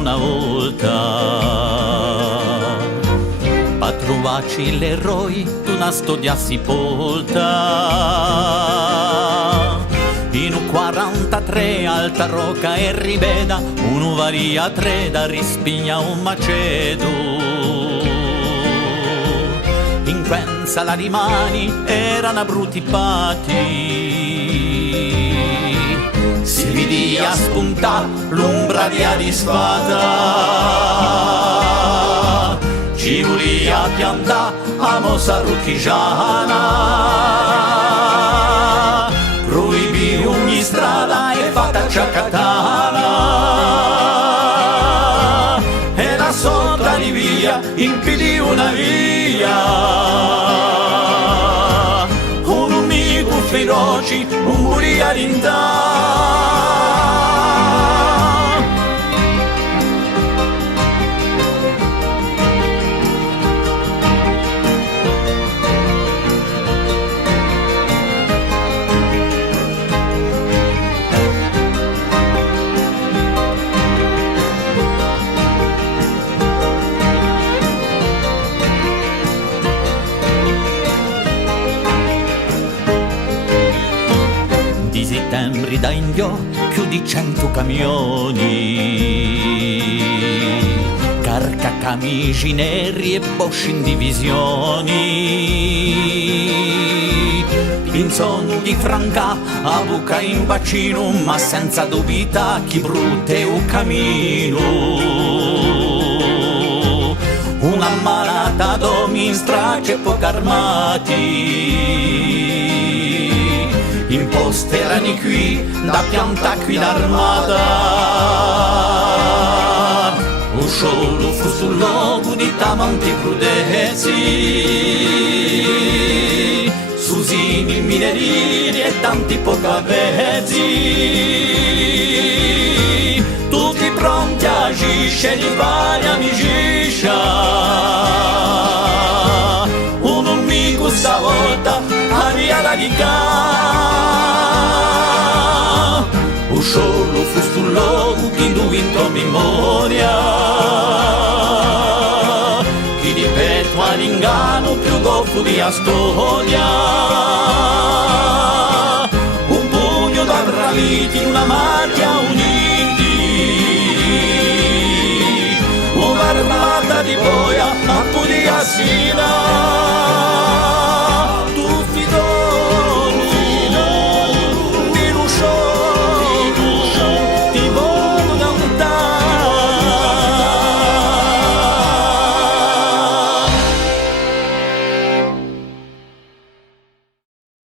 una volta. Pa trovarci l'eroi d'una storia si porta. In un 43 alta rocca e ribeda, uno varia tre da rispigna un macedo. In quenza la rimani erano brutti pati. Si vidia spunta l'ombra di spada. Ci volia piantà a mossa ruttigiana. Proibì ogni strada e fatta ciacatana. E la sotto di via impedì una via. Un amico feroci, un buria d'intà. Di settembre da inviò più di 100 camioni, carca camici neri e Bosch in divisioni. Pinzon di Franca a buca in bacino, ma senza dubita chi brutte un cammino. Una malata domi strage poco armati. Imposterani qui, da pianta qui l'armata. Un solo fu sul logo di tamanti crudezi. Susini, minerini e tanti pocavezzi. Tutti pronti a agisce di vari amicizia. Un amico stavolta aria la un solo fu sul logo che indovino memoria. Chi di petto all'inganno più goffo di storia.